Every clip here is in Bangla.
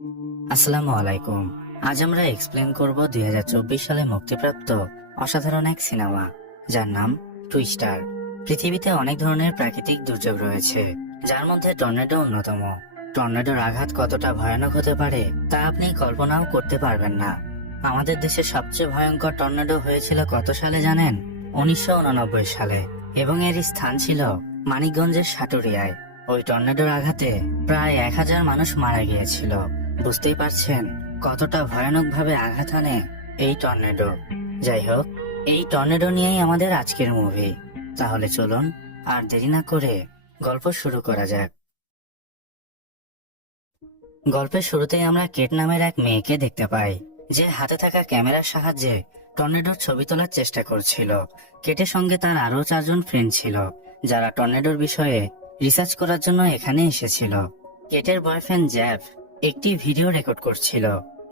আসসালামু আলাইকুম। আজ আমরা এক্সপ্লেন করব 2024 সালে মুক্তিপ্রাপ্ত অসাধারণ এক সিনেমা, যার নাম টুইস্টার। পৃথিবীতে অনেক ধরনের প্রাকৃতিক দুর্যোগ রয়েছে, যার মধ্যে টর্নেডো অন্যতম। টর্নেডোর আঘাত কতটা ভয়ানক হতে পারে তা আপনি কল্পনাও করতে পারবেন না। আমাদের দেশে সবচেয়ে ভয়ঙ্কর টর্নেডো হয়েছিল কত সালে জানেন? 1989 সালে, এবং এর স্থান ছিল মানিকগঞ্জের সাটুরিয়ায়। ওই টর্নেডোর আঘাতে প্রায় 1000 মানুষ মারা গিয়েছিল। বুঝতেই পারছেন কতটা ভয়ানক ভাবে আঘাত আনে এই টর্নেডো। যাই হোক, এই টর্নেডো নিয়েই আমাদের আজকের মুভি। তাহলে চলুন আর দেরি না করে গল্প শুরু করা যাক। গল্পের শুরুতেই আমরা কেট নামের এক মেয়েকে দেখতে পাই, যে হাতে থাকা ক্যামেরার সাহায্যে টর্নেডোর ছবি তোলার চেষ্টা করছিল। কেটের সঙ্গে তার আরো 4 জন ফ্রেন্ড ছিল, যারা টর্নেডোর বিষয়ে রিসার্চ করার জন্য এখানে এসেছিল। কেটের বয়ফ্রেন্ড জ্যাভ একটি ভিডিও রেকর্ড করছিল,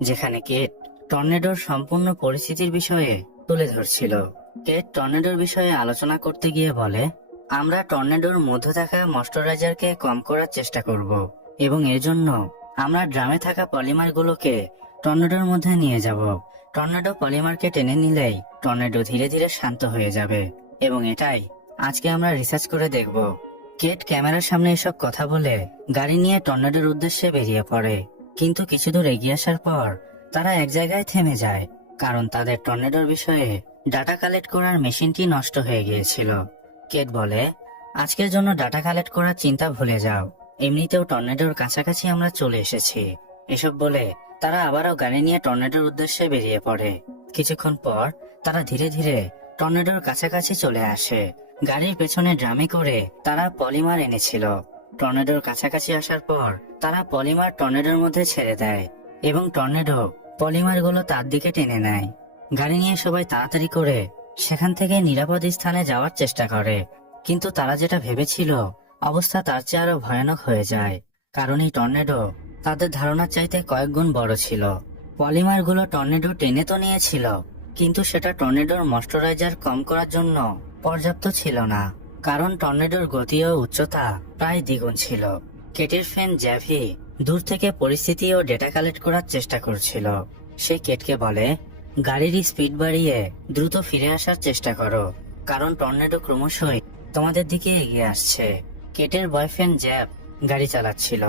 যেখানে কেট টর্নেডোর সম্পূর্ণ পরিস্থিতির বিষয়ে তুলে ধরছিল। কেট টর্নেডোর বিষয়ে আলোচনা করতে গিয়ে বলে, আমরা টর্নেডোর মধ্যে থাকা ময়েশ্চারাইজারকে কম করার চেষ্টা করব, এবং এর জন্য আমরা ড্রামে থাকা পলিমারগুলোকে টর্নেডোর মধ্যে নিয়ে যাব। টর্নেডো পলিমারকে টেনে নিলেই টর্নেডো ধীরে ধীরে শান্ত হয়ে যাবে, এবং এটাই আজকে আমরা রিসার্চ করে দেখব। কেট ক্যামেরার সামনে এসব কথা বলে গাড়ি নিয়ে টর্নেডোর উদ্দেশ্যে বেরিয়ে পড়ে। কিন্তু কিছু দূর এগিয়ে আসার পর তারা এক জায়গায় থেমে যায়, কারণ তাদের টর্নেডোর বিষয়ে ডাটা কালেক্ট করার মেশিনটি নষ্ট হয়ে গিয়েছিল। কেট বলে, আজকের জন্য ডাটা কালেক্ট করার চিন্তা ভুলে যাও, এমনিতেও টর্নেডোর কাছাকাছি আমরা চলে এসেছি। এসব বলে তারা আবারও গাড়ি নিয়ে টর্নেডোর উদ্দেশ্যে বেরিয়ে পড়ে। কিছুক্ষণ পর তারা ধীরে ধীরে টর্নেডোর কাছাকাছি চলে আসে। গাড়ির পেছনে ড্রামে করে তারা পলিমার এনেছিল। টর্নেডোর কাছাকাছি আসার পর তারা পলিমার টর্নেডোর মধ্যে ছেড়ে দেয়, এবং টর্নেডো পলিমারগুলো তার দিকে টেনে নেয়। গাড়ি নিয়ে সবাই তাড়াতাড়ি করে সেখান থেকে নিরাপদ স্থানে যাওয়ার চেষ্টা করে, কিন্তু তারা যেটা ভেবেছিল অবস্থা তার চেয়ে আরো ভয়ানক হয়ে যায়, কারণ এই টর্নেডো তাদের ধারণার চাইতে কয়েক গুণ বড় ছিল। পলিমারগুলো টর্নেডো টেনে তো নিয়েছিল, কিন্তু সেটা টর্নেডোর ময়েশ্চারাইজার কম করার জন্য পর্যাপ্ত ছিল না, কারণ টর্নেডোর গতি ও উচ্চতা প্রায় দ্বিগুণ ছিল। কেটের ফ্রেন্ড জ্যাভি দূর থেকে পরিস্থিতি ও ডেটা কালেক্ট করার চেষ্টা করছিল। সে কেটকে বলে, গাড়ির স্পিড বাড়িয়ে দ্রুত ফিরে আসার চেষ্টা করো, কারণ টর্নেডো ক্রমশই তোমাদের দিকে এগিয়ে আসছে। কেটের বয়ফ্রেন্ড জ্যাব গাড়ি চালাচ্ছিল।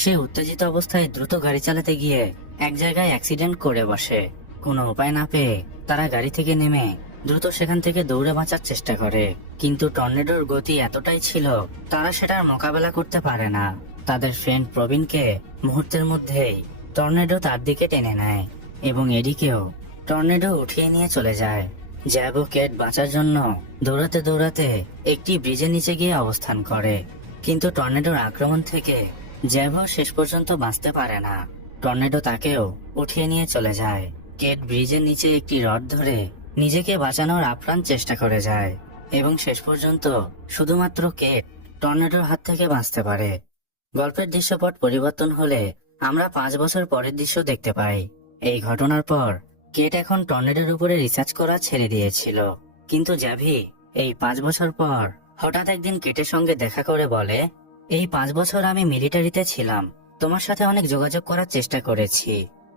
সে উত্তেজিত অবস্থায় দ্রুত গাড়ি চালাতে গিয়ে এক জায়গায় অ্যাক্সিডেন্ট করে বসে। কোনো উপায় না পেয়ে তারা গাড়ি থেকে নেমে দ্রুত সেখান থেকে দৌড়ে বাঁচার চেষ্টা করে, কিন্তু টর্নেডোর গতি এতটাই ছিল তারা সেটার মোকাবেলা করতে পারে না। তাদের ফ্রেন্ড প্রবীণকে মুহূর্তের মধ্যেই টর্নেডো তার দিকে টেনে নেয়, এবং এদিকেও টর্নেডো উঠিয়ে নিয়ে চলে যায়। জ্যাব ও কেট বাঁচার জন্য দৌড়াতে দৌড়াতে একটি ব্রিজের নিচে গিয়ে অবস্থান করে, কিন্তু টর্নেডোর আক্রমণ থেকে জ্যাবও শেষ পর্যন্ত বাঁচতে পারে না। টর্নেডো তাকেও উঠিয়ে নিয়ে চলে যায়। কেট ব্রিজের নিচে একটি রড ধরে নিজেকে বাঁচানোর আপ্রাণ চেষ্টা করে যায়, এবং শেষ পর্যন্ত শুধুমাত্র কেট টর্নেডোর হাত থেকে বাঁচতে পারে। গল্পের দৃশ্যপট পরিবর্তন হলে আমরা 5 বছর পরের দৃশ্য দেখতে পাই। এই ঘটনার পর কেট এখন টর্নেডোর উপরে রিসার্চ করা ছেড়ে দিয়েছিল, কিন্তু জ্যাভি এই 5 বছর পর হঠাৎ একদিন কেটের সঙ্গে দেখা করে বলে, এই 5 বছর আমি মিলিটারিতে ছিলাম, তোমার সাথে অনেক যোগাযোগ করার চেষ্টা করেছি,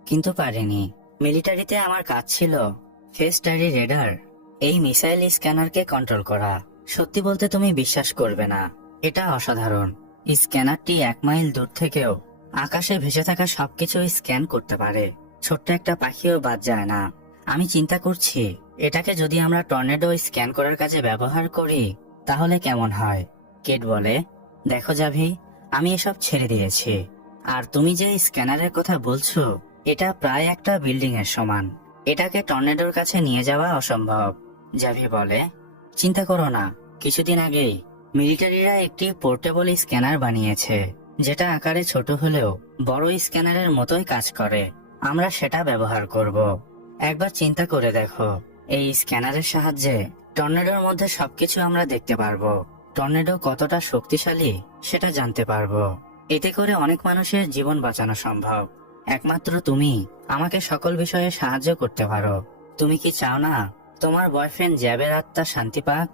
কিন্তু পারিনি। মিলিটারিতে আমার কাজ ছিল ফেস ডায়েরি রেডার, এই মিসাইল স্ক্যানারকে কন্ট্রোল করা। সত্যি বলতে তুমি বিশ্বাস করবে না, এটা অসাধারণ। স্ক্যানারটি 1 মাইল দূর থেকেও আকাশে ভেসে থাকা সবকিছু স্ক্যান করতে পারে, ছোট্ট একটা পাখিও বাদ যায় না। আমি চিন্তা করছি এটাকে যদি আমরা টর্নেডো স্ক্যান করার কাজে ব্যবহার করি তাহলে কেমন হয়। কেট বলে, দেখো জাভি, আমি এসব ছেড়ে দিয়েছি, আর তুমি যে স্ক্যানারের কথা বলছো এটা প্রায় একটা বিল্ডিং এর সমান, এটাকে টর্নেডোর কাছে নিয়ে যাওয়া অসম্ভব। জাভি বলে, চিন্তা করো না, কিছুদিন আগেই মিলিটারিরা একটি পোর্টেবল স্ক্যানার বানিয়েছে, যেটা আকারে ছোট হলেও বড় স্ক্যানারের মতোই কাজ করে। আমরা সেটা ব্যবহার করব। একবার চিন্তা করে দেখো, এই স্ক্যানারের সাহায্যে টর্নেডোর মধ্যে সবকিছু আমরা দেখতে পারবো। টর্নেডো কতটা শক্তিশালী সেটা জানতে পারবো। এতে করে অনেক মানুষের জীবন বাঁচানো সম্ভব। একমাত্র তুমি আমাকে সকল বিষয়ে সাহায্য করতে পারো। তুমি কি চাও না তোমার বয়ফ্রেন্ড জ্যাবের আত্মা শান্তি পাক?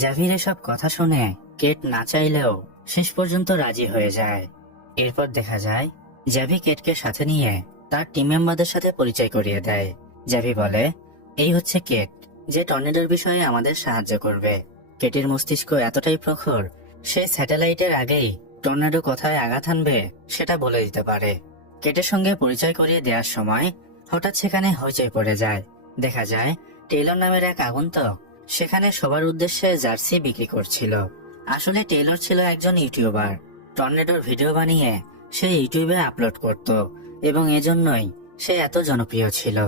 জাভির এসব কথা শুনে কেট না চাইলেও শেষ পর্যন্ত রাজি হয়ে যায়। এরপর দেখা যায় জ্যাভি কেটকে সাথে নিয়ে তার টিম মেম্বারদের সাথে পরিচয় করিয়ে দেয়। জ্যাভি বলে, এই হচ্ছে কেট, যে টর্নেডোর বিষয়ে আমাদের সাহায্য করবে। কেটের মস্তিষ্ক এতটাই প্রখর, সে স্যাটেলাইটের আগেই টর্নেডো কোথায় আঘাত হানবে সেটা বলে দিতে পারে। কেটের সঙ্গে পরিচয় করিয়ে দেওয়ার সময় হঠাৎ সেখানে হইচই পড়ে যায়। দেখা যায় টেইলর নামের এক আগন্তুক সেখানে সবার উদ্দেশ্যে জার্সি বিক্রি করছিল। আসলে টেইলর ছিল একজন ইউটিউবার। টর্নেডোর ভিডিও বানিয়ে সে ইউটিউবে আপলোড করত এবং এজন্যই সে এত জনপ্রিয় ছিল।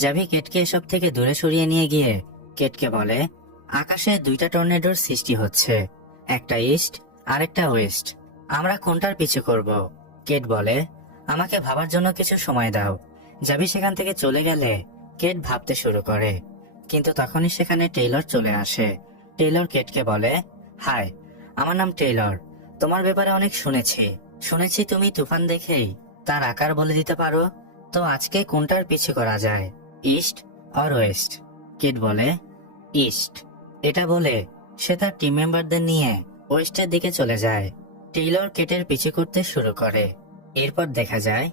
জ্যাভি কেটকে এসব থেকে দূরে সরিয়ে নিয়ে গিয়ে কেটকে বলে, আকাশে দুইটা টর্নেডোর সৃষ্টি হচ্ছে, একটা ইস্ট আর একটা ওয়েস্ট। আমরা কোনটার পিছু করব? কেট বলে, আমাকে ভাবার জন্য কিছু সময় দাও। জ্যাভি সেখান থেকে চলে গেলে কেট ভাবতে শুরু করে, কিন্তু তখনই সেখানে টেইলর চলে আসে। টেইলর কেটকে বলে, হাই, আমার নাম টেইলর। তোমার ব্যাপারে অনেক শুনেছি তুমি তুফান দেখেই তার আকার বলে দিতে পারো। তো আজকে কোনটার পিছু করা যায়, ইস্ট অর ওয়েস্ট? কেট বলে, ইস্ট। এটা বলে সে তার টিম মেম্বারদের নিয়ে ওয়েস্টের দিকে চলে যায়। টেইলর কেটের পিছু করতে শুরু করে। এরপর দেখা যায়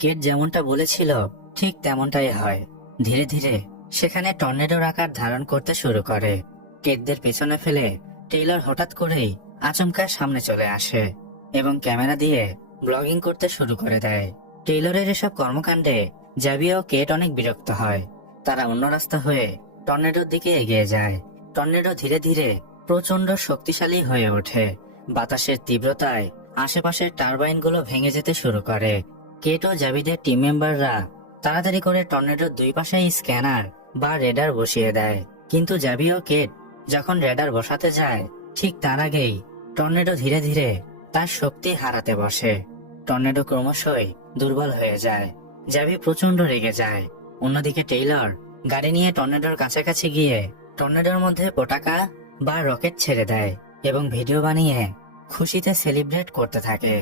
কেট যেমনটা বলেছিল ঠিক তেমনটাই হয়। ধীরে ধীরে সেখানে টর্নেডোর আকার ধারণ করতে শুরু করে। কেটদের পেছনে ফেলে টেইলর হঠাৎ করেই আচমকা সামনে চলে আসে এবং ক্যামেরা দিয়ে ব্লগিং করতে শুরু করে দেয়। টেইলরের এসব কর্মকাণ্ডে জ্যাভি ও কেট অনেক বিরক্ত হয়। তারা অন্য রাস্তা হয়ে টর্নেডোর দিকে এগিয়ে যায়। টর্নেডো ধীরে ধীরে প্রচন্ড শক্তিশালী হয়ে ওঠে। বাতাসের তীব্রতায় আশেপাশের টারবাইনগুলো ভেঙে যেতে শুরু করে। কেট ও জ্যাভিদের টিম মেম্বাররা তাড়াতাড়ি করে টর্নেডোর দুই পাশেই স্ক্যানার বা রেডার বসিয়ে দেয়। কিন্তু জ্যাভি ও কেট যখন রেডার বসাতে যায়, ঠিক তার আগেই টর্নেডো ধীরে ধীরে তার শক্তি হারাতে বসে। টর্নেডো ক্রমশই দুর্বল হয়ে যায়। জ্যাভি প্রচন্ড রেগে যায়। অন্যদিকে টেইলর গাড়ি নিয়ে টর্নেডোর কাছাকাছি গিয়ে টর্নেডোর মধ্যে পটাকা বা রকেট ছেড়ে দেয় এবং ভিডিও বানিয়ে খুশিতে সেলিব্রেট করতে থাকে।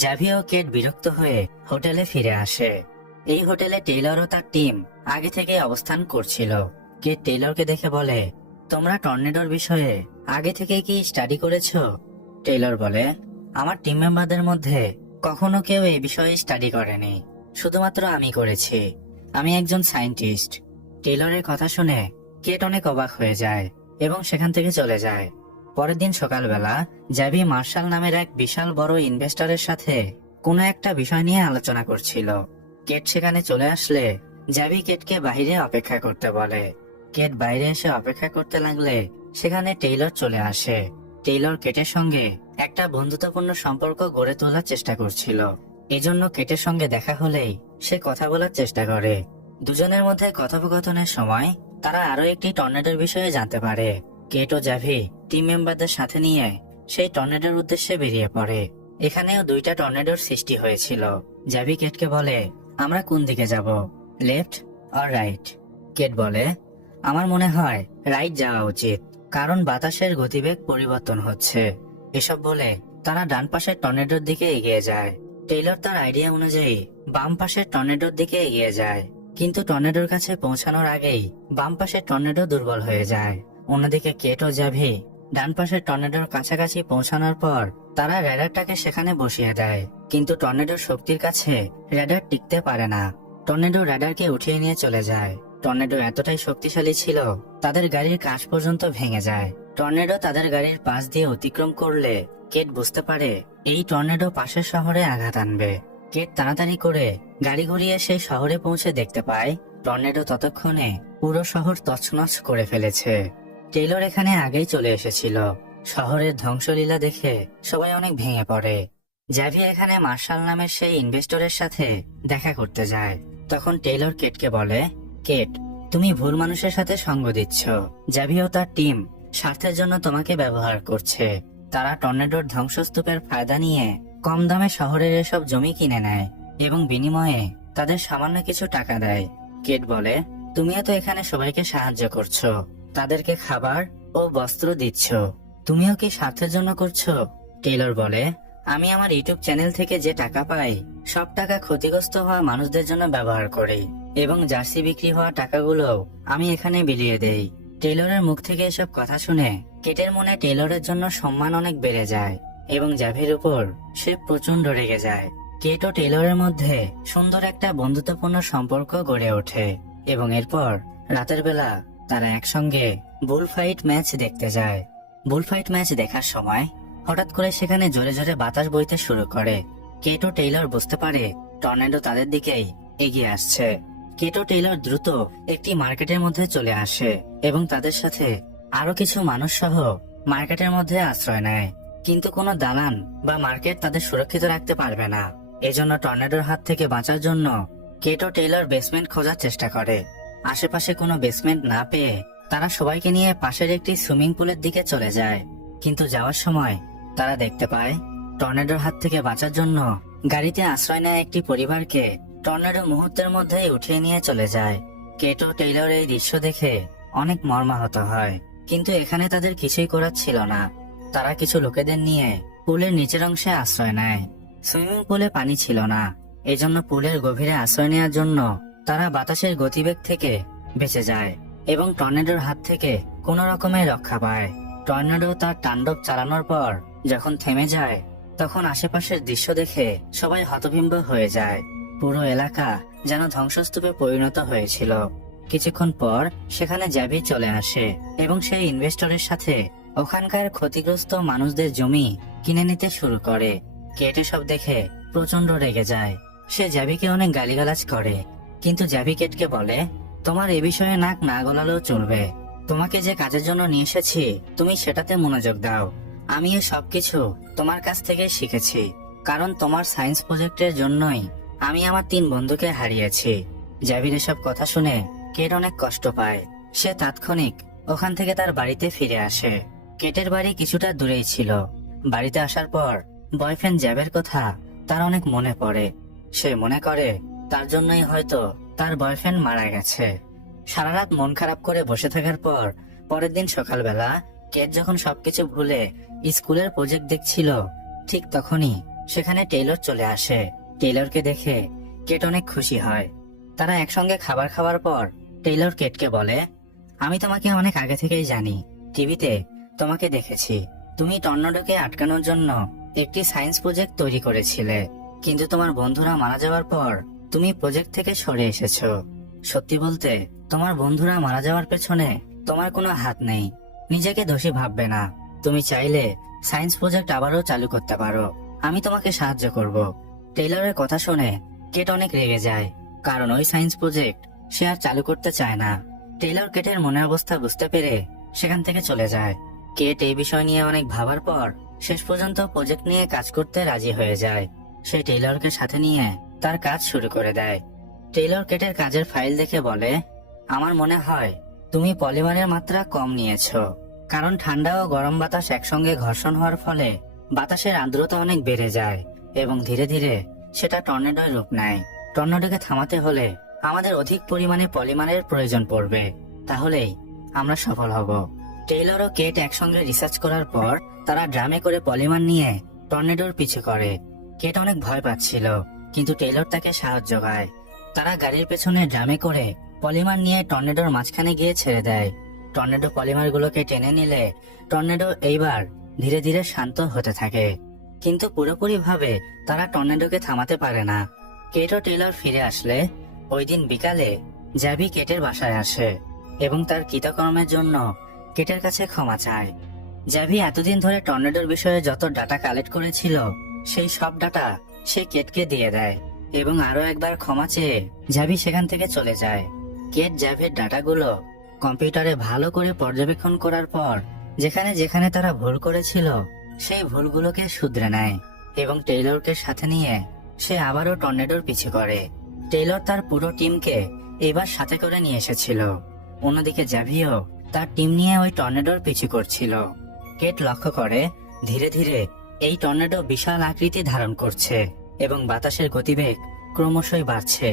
জ্যাভি ও কেট বিরক্ত হয়ে হোটেলে ফিরে আসে। এই হোটেলে টেইলর ও তার টিম আগে থেকে অবস্থান করছিল। কেট টেইলরকে দেখে বলে, তোমরা টর্নেডোর বিষয়ে আগে থেকে কি স্টাডি করেছো? টেইলর বলে, আমার টিম মেম্বারদের মধ্যে কখনো কেউ এই বিষয়ে স্টাডি করেনি, শুধুমাত্র আমি করেছি। আমি একজন সায়েন্টিস্ট। টেইলরের কথা শুনে কেট অনেক অবাক হয়ে যায় এবং সেখান থেকে চলে যায়। পরের দিন সকালবেলা জ্যাভি মার্শাল নামের এক বিশাল বড় ইনভেস্টরের সাথে কোনো একটা বিষয় নিয়ে আলোচনা করছিল। কেট সেখানে চলে আসলে জ্যাভি কেটকে বাইরে অপেক্ষা করতে বলে। কেট বাইরে এসে অপেক্ষা করতে লাগলে সেখানে টেইলর চলে আসে। টেইলর কেটের সঙ্গে একটা বন্ধুত্বপূর্ণ সম্পর্ক গড়ে তোলার চেষ্টা করছিল। এজন্য কেটের সঙ্গে দেখা হলেই সে কথা বলার চেষ্টা করে। দুজনের মধ্যে কথোপকথনের সময় তারা আরো একটি টর্নেডোর বিষয়ে জানতে পারে। কেট ও জ্যাভি টিম মেম্বারদের সাথে নিয়ে সেই টর্নেডোর উদ্দেশ্যে বেরিয়ে পড়ে। এখানেও দুইটা টর্নেডোর সৃষ্টি হয়েছিল। জ্যাভি কেটকে বলে, আমরা কোন দিকে যাব, লেফট অর রাইট? কেট বলে, আমার মনে হয় রাইট যাওয়া উচিত, কারণ বাতাসের গতিবেগ পরিবর্তন হচ্ছে। এসব বলে তারা ডান পাশের টর্নেডোর দিকে এগিয়ে যায়। টেইলর তার আইডিয়া অনুযায়ী বাম পাশের টর্নেডোর দিকে এগিয়ে যায়, কিন্তু টর্নেডোর কাছে পৌঁছানোর আগেই বাম পাশের টর্নেডো দুর্বল হয়ে যায়। অন্যদিকে কেট ও জ্যাভি ডান পাশের টর্নেডোর কাছাকাছি পৌঁছানোর পর তারা রেডারটাকে সেখানে বসিয়ে দেয়, কিন্তু টর্নেডোর শক্তির কাছে রেডার টিকতে পারে না। টর্নেডো রেডারকে উঠিয়ে নিয়ে চলে যায়। টর্নেডো এতটাই শক্তিশালী ছিল তাদের গাড়ির কাঁচ পর্যন্ত ভেঙে যায়। টর্নেডো তাদের গাড়ির পাশ দিয়ে অতিক্রম করলে কেট বুঝতে পারে এই টর্নেডো পাশের শহরে আঘাত আনবে। কেট তাড়াতাড়ি করে গাড়ি ঘুরিয়ে সেই শহরে পৌঁছে দেখতে পায় টর্নেডো ততক্ষণে পুরো শহর তছনছ করে ফেলেছে। টেইলর এখানে আগেই চলে এসেছিল। শহরের ধ্বংসলীলা দেখে সবাই অনেক ভেঙে পড়ে। জ্যাভি এখানে মার্শাল নামের সেই ইনভেস্টরের সাথে দেখা করতে যায়। তখন টেইলর কেটকে বলে, কেট, তুমি ভুল মানুষের সাথে সঙ্গ দিচ্ছ। জ্যাভি ও তার টিম স্বার্থের জন্য তোমাকে ব্যবহার করছে। তারা টর্নেডোর ধ্বংসস্তূপের ফায়দা নিয়ে কম দামে শহরের এসব জমি কিনে নেয় এবং বিনিময়ে তাদের সামান্য কিছু টাকা দেয়। কেট বলে, তুমিও তো এখানে সবাইকে সাহায্য করছো, তাদেরকে খাবার ও বস্ত্র দিচ্ছ, তুমিও কি স্বার্থের জন্য করছো? টেইলর বলে, আমি আমার ইউটিউব চ্যানেল থেকে যে টাকা পাই সব টাকা ক্ষতিগ্রস্ত হওয়া মানুষদের জন্য ব্যবহার করি এবং জার্সি বিক্রি হওয়া টাকাগুলো আমি এখানে বিলিয়ে দেই। টেইলরের মুখ থেকে এসব কথা শুনে কেটের মনে টেইলরের জন্য সম্মান অনেক বেড়ে যায় এবং জ্যাভির উপর সে প্রচন্ড রেগে যায়। কেট ও টেইলরের মধ্যে সুন্দর একটা বন্ধুত্বপূর্ণ সম্পর্ক গড়ে ওঠে এবং এরপর রাতের বেলা তারা একসঙ্গে বুল ফাইট ম্যাচ দেখতে যায়। বুল ফাইট ম্যাচ দেখার সময় হঠাৎ করে সেখানে জোরে জোরে বাতাস বইতে শুরু করে। কেট ও টেইলর বুঝতে পারে টর্নেডো তাদের দিকেই এগিয়ে আসছে। কেট ও টেইলর দ্রুত একটি মার্কেটের মধ্যে চলে আসে এবং তাদের সাথে আরো কিছু মানুষ সহ মার্কেটের মধ্যে আশ্রয় নেয়। কিন্তু কোনো দালান বা মার্কেট তাদের সুরক্ষিত রাখতে পারবে না। এজন্য টর্নেডোর হাত থেকে বাঁচার জন্য কেট ও টেইলর বেসমেন্ট খোঁজার চেষ্টা করে। আশেপাশে কোনো বেসমেন্ট না পেয়ে তারা সবাইকে নিয়ে পাশের একটি সুইমিং পুলের দিকে চলে যায়। কিন্তু যাওয়ার সময় তারা দেখতে পায় টর্নেডোর হাত থেকে বাঁচার জন্য গাড়িতে আশ্রয় নেয় একটি পরিবারকে টর্নেডো মুহূর্তের মধ্যেই উঠিয়ে নিয়ে চলে যায়। কেট ও টেইলর এই দৃশ্য দেখে অনেক মর্মাহত হয়, কিন্তু এখানে তাদের কিছুই করার ছিল না। তারা কিছু লোকেদের নিয়ে পুলের নিচের অংশে আশ্রয় নেয়। সুইমিং পুলে পানি ছিল না, এজন্য পুলের গভীরে আশ্রয় নেওয়ার জন্য তারা বাতাসের গতিবেগ থেকে বেঁচে যায় এবং টর্নেডোর হাত থেকে কোনো রকমের রক্ষা পায়। টর্নেডো তার তাণ্ডব চালানোর পর যখন থেমে যায় তখন আশেপাশের দৃশ্য দেখে সবাই হতভম্ব হয়ে যায়। পুরো এলাকা যেন ধ্বংসস্তূপে পরিণত হয়েছিল। কিছুক্ষণ পর সেখানে জ্যাবি চলে আসে এবং সেই ইনভেস্টরের সাথে ওখানকার ক্ষতিগ্রস্ত মানুষদের জমি কিনে নিতে শুরু করে। কেট সব দেখে প্রচন্ড রেগে যায়। সে জ্যাবিকে অনেক গালিগালাজ করে, কিন্তু জ্যাবি কেটকে বলে, তোমার এ বিষয়ে নাক না গলালেও চলবে। তোমাকে যে কাজের জন্য নিয়ে এসেছি তুমি সেটাতে মনোযোগ দাও। আমি এ সবকিছু তোমার কাছ থেকে শিখেছি, কারণ তোমার সায়েন্স প্রজেক্টের জন্যই আমি আমার 3 বন্ধুকে হারিয়েছি। জ্যাবির এসব কথা শুনে কেট অনেক কষ্ট পায়। সে তাৎক্ষণিক ওখান থেকে তার বাড়িতে ফিরে আসে। কেটের বাড়ি কিছুটা দূরেই ছিল। বাড়িতে আসার পর বয়ফ্রেন্ড জ্যাবের কথা তার অনেক মনে পড়ে। সে মনে করে তার জন্যই হয়তো তার বয়ফ্রেন্ড মারা গেছে। সারা রাত মন খারাপ করে বসে থাকার পর পরের দিন সকালবেলা কেট যখন সবকিছু ভুলে স্কুলের প্রজেক্ট দেখছিল, ঠিক তখনই সেখানে টেইলর চলে আসে। টেইলরকে দেখে কেট অনেক খুশি হয়। তারা একসঙ্গে খাবার খাওয়ার পর টেইলর কেটকে বলে, আমি তোমাকে অনেক আগে থেকেই জানি, টিভিতে তোমাকে দেখেছি। তুমি টর্নেডোকে আটকানোর জন্য একটি সায়েন্স প্রজেক্ট তৈরি করেছিলে, কিন্তু তোমার বন্ধুরা মারা যাওয়ার পর তুমি প্রজেক্ট থেকে সরে এসেছো। সত্যি বলতে তোমার বন্ধুরা মারা যাওয়ার পেছনে তোমার কোনো হাত নেই। নিজেকে দোষী ভাববে না। তুমি চাইলে সায়েন্স প্রজেক্ট আবারও চালু করতে পারো। আমি তোমাকে সাহায্য করব। টেইলরের কথা শুনে কেট অনেক রেগে যায়, কারণ ওই সায়েন্স প্রজেক্ট সে আর চালু করতে চায় না। টেইলর কেটের মনের অবস্থা বুঝতে পেরে সেখান থেকে চলে যায়। কেট এই বিষয় নিয়ে অনেক ভাবার পর শেষ পর্যন্ত প্রজেক্ট নিয়ে কাজ করতে রাজি হয়ে যায়। সে টেইলরকে সাথে নিয়ে তার কাজ শুরু করে দেয়। টেইলর কেটের কাজের ফাইল দেখে বলে, আমার মনে হয় তুমি পলিমারের মাত্রা কম নিয়েছো, কারণ ঠান্ডা ও গরম বাতাস একসঙ্গে ঘর্ষণ হওয়ার ফলে বাতাসের আর্দ্রতা অনেক বেড়ে যায় এবং ধীরে ধীরে সেটা টর্নেডোর রূপ নেয়। টর্নেডোকে থামাতে হলে আমাদের অধিক পরিমাণে পলিমারের প্রয়োজন পড়বে, তাহলেই আমরা সফল হব। টেইলর ও কেট একসঙ্গে রিসার্চ করার পর তারা ড্রামে করে পলিমার নিয়ে টর্নেডোর পিছু করে। কেট অনেক ভয় পাচ্ছিল, কিন্তু টেইলর তাকে সাহায্য করে। তারা গাড়ির পেছনে ড্রামে করে পলিমার নিয়ে টর্নেডোর মাঝখানে গিয়ে ছেড়ে দেয়। টর্নেডো পলিমারগুলোকে টেনে নিলে টর্নেডো এইবার ধীরে ধীরে শান্ত হতে থাকে, কিন্তু পুরোপুরি ভাবে তারা টর্নেডোকে থামাতে পারে না। কেট ও টেইলর ফিরে আসলে ওই দিন বিকালে জ্যাবি কেটের বাসায় আসে এবং তার কৃতকর্মের জন্য কেটের কাছে ক্ষমা চায়। জ্যাবি এতদিন ধরে টর্নেডোর বিষয়ে যত ডাটা কালেক্ট করেছিল সেই সব ডাটা সে কেটকে দিয়ে দেয় এবং আরো একবার ক্ষমা চেয়ে জ্যাবি সেখান থেকে চলে যায়। কেট জ্যাভির ডাটাগুলো কম্পিউটারে ভালো করে পর্যবেক্ষণ করার পর যেখানে যেখানে তারা ভুল করেছিল সেই ভুলগুলোকে শুধরে নেয় এবং টেইলরকে সাথে নিয়ে সে আবারও টর্নেডোর পিছু করে। টেইলর তার পুরো টিমকে এবার সাথে করে নিয়ে এসেছিল। অন্যদিকে জ্যাভিও তার টিম নিয়ে ওই টর্নেডোর পিছু করছিল। কেট লক্ষ্য করে ধীরে ধীরে এই টর্নেডো বিশাল আকৃতি ধারণ করছে এবং বাতাসের গতিবেগ ক্রমশই বাড়ছে।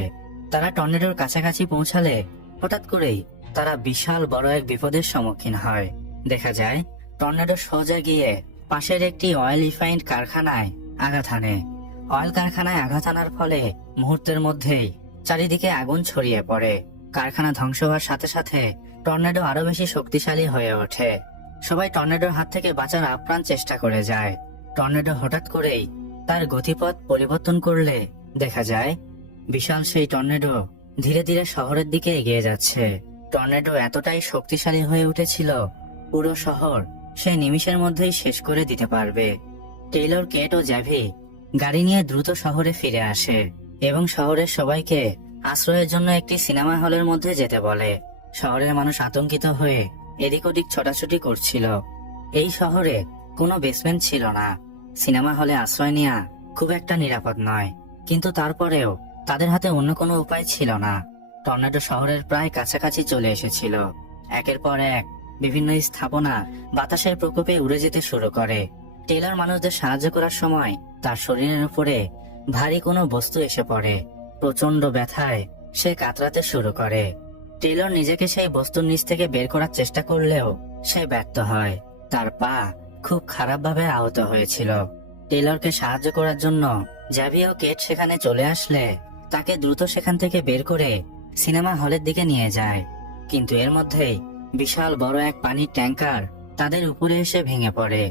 তারা টর্নেডোর কাছাকাছি পৌঁছালে হঠাৎ করেই তারা বিশাল বড় এক বিপদের সম্মুখীন হয়। দেখা যায় টর্নেডো সোজা গিয়ে পাশের একটি অয়েল রিফাইন্ড কারখানায় আঘাত হানে। অয়েল কারখানায় আঘাত হানার ফলে মুহূর্তের মধ্যেই চারিদিকে আগুন ছড়িয়ে পড়ে। কারখানা ধ্বংস হওয়ার সাথে সাথে টর্নেডো আরো বেশি শক্তিশালী হয়ে ওঠে। সবাই টর্নেডোর হাত থেকে বাঁচার আপ্রাণ চেষ্টা করে যায়। টর্নেডো হঠাৎ করেই তার গতিপথ পরিবর্তন করলে দেখা যায় বিশাল সেই টর্নেডো ধীরে ধীরে শহরের দিকে এগিয়ে যাচ্ছে। টর্নেডো এতটাই শক্তিশালী হয়ে উঠেছিল, পুরো শহর সে নিমিষের মধ্যেই শেষ করে দিতে পারবে। টেইলর, কেট ও জ্যাভি গাড়ি নিয়ে দ্রুত শহরে ফিরে আসে এবং শহরের সবাইকে আশ্রয়ের জন্য একটি সিনেমা হলের মধ্যে যেতে বলে। শহরের মানুষ আতঙ্কিত হয়ে এদিক ওদিক ছোটাছুটি করছিল। এই শহরে কোনো বেসমেন্ট ছিল না। সিনেমা হলে আশ্রয় নেওয়া খুব একটা নিরাপদ নয়, কিন্তু তারপরেও তাদের হাতে অন্য কোনো উপায় ছিল না। টর্নেডো শহরের প্রায় কাছাকাছি চলে এসেছিল। একের পর এক বিভিন্ন স্থাপনা বাতাসের প্রকোপে উড়ে যেতে শুরু করে। টেইলর মানুষদের সাহায্য করার সময় তার শরীরের উপরে ভারী কোনো বস্তু এসে পড়ে। প্রচন্ড ব্যথায় সে কাতরাতে শুরু করে। টেইলর নিজেকে সেই বস্তুর নিচ থেকে বের করার চেষ্টা করলেও সে ব্যর্থ হয়। তার পা খুব খারাপভাবে আহত হয়েছিল। টেইলরকে সাহায্য করার জন্য জ্যাভি ও কেট সেখানে চলে আসলে তাকে দ্রুত সেখান থেকে বের করে সিনেমা হলের দিকে নিয়ে যায়। কিন্তু এর মধ্যেই বিশাল বড় এক পানির ট্যাঙ্কার তাদের উপরে এসে ভেঙে পড়ে।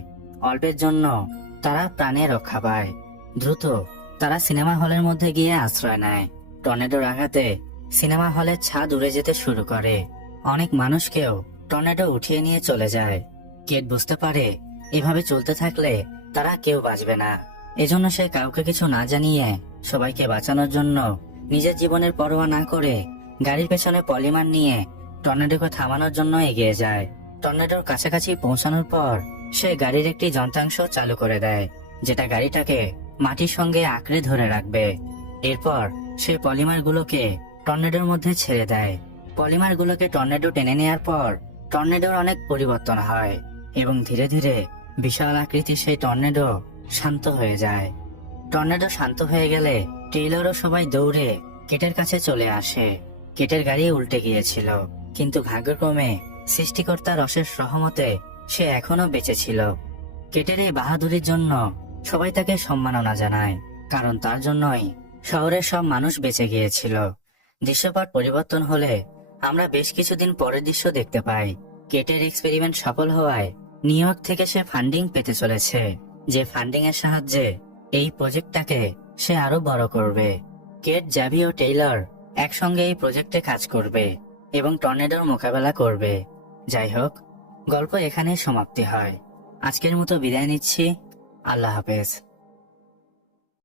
অল্পের জন্য তারা প্রাণে রক্ষা পায়। দ্রুত তারা সিনেমা হলের মধ্যে গিয়ে আশ্রয় নেয়। টর্নেডোর আঘাতে সিনেমা হলের ছাদ উড়ে যেতে শুরু করে। অনেক মানুষকেও টর্নেডো উঠিয়ে নিয়ে চলে যায়। কেট বুঝতে পারে এভাবে চলতে থাকলে তারা কেউ বাঁচবে না। এজন্য সে কাউকে কিছু না জানিয়ে সবাইকে বাঁচানোর জন্য নিজের জীবনের পরোয়া না করে গাড়ির পেছনে পলিমার নিয়ে টর্নেডোকে থামানোর জন্য এগিয়ে যায়। টর্নেডোর কাছাকাছি পৌঁছানোর পর সে গাড়ির একটি যন্ত্রাংশ চালু করে দেয়, যেটা গাড়িটাকে মাটির সঙ্গে আঁকড়ে ধরে রাখবে। এরপর সে পলিমারগুলোকে টর্নেডোর মধ্যে ছেড়ে দেয়। পলিমারগুলোকে টর্নেডো টেনে নেওয়ার পর টর্নেডোর অনেক পরিবর্তন হয় এবং ধীরে ধীরে বিশাল আকৃতির সেই টর্নেডো শান্ত হয়ে যায়। টর্নেডো শান্ত হয়ে গেলে টেইলর ও সবাই দৌড়ে কেটের কাছে চলে আসে। কেটের গাড়ি উল্টে গিয়েছিল, কিন্তু ভাগ্যক্রমে সৃষ্টিকর্তার অশেষ রহমতে সে এখনো বেঁচে ছিল। কেটের এই বাহাদুরির জন্য সবাই তাকে সম্মাননা জানায়, কারণ তার জন্যই শহরের সব মানুষ বেঁচে গিয়েছিল। দৃশ্যপট পরিবর্তন হলে আমরা বেশ কিছুদিন পরের দৃশ্য দেখতে পাই। কেটের এক্সপেরিমেন্ট সফল হওয়ায় নিউ ইয়র্ক থেকে সে ফান্ডিং পেতে চলেছে, যে ফান্ডিং এর সাহায্যে এই প্রজেক্টটাকে সে আরো বড় করবে। কেট, জ্যাভি ও টেইলর একসঙ্গে এই প্রজেক্টে কাজ করবে এবং টর্নেডোর মোকাবেলা করবে। যাই হোক, গল্প এখানেই সমাপ্তি হয়। আজকের মতো বিদায় নিচ্ছি। আল্লাহ হাফেজ।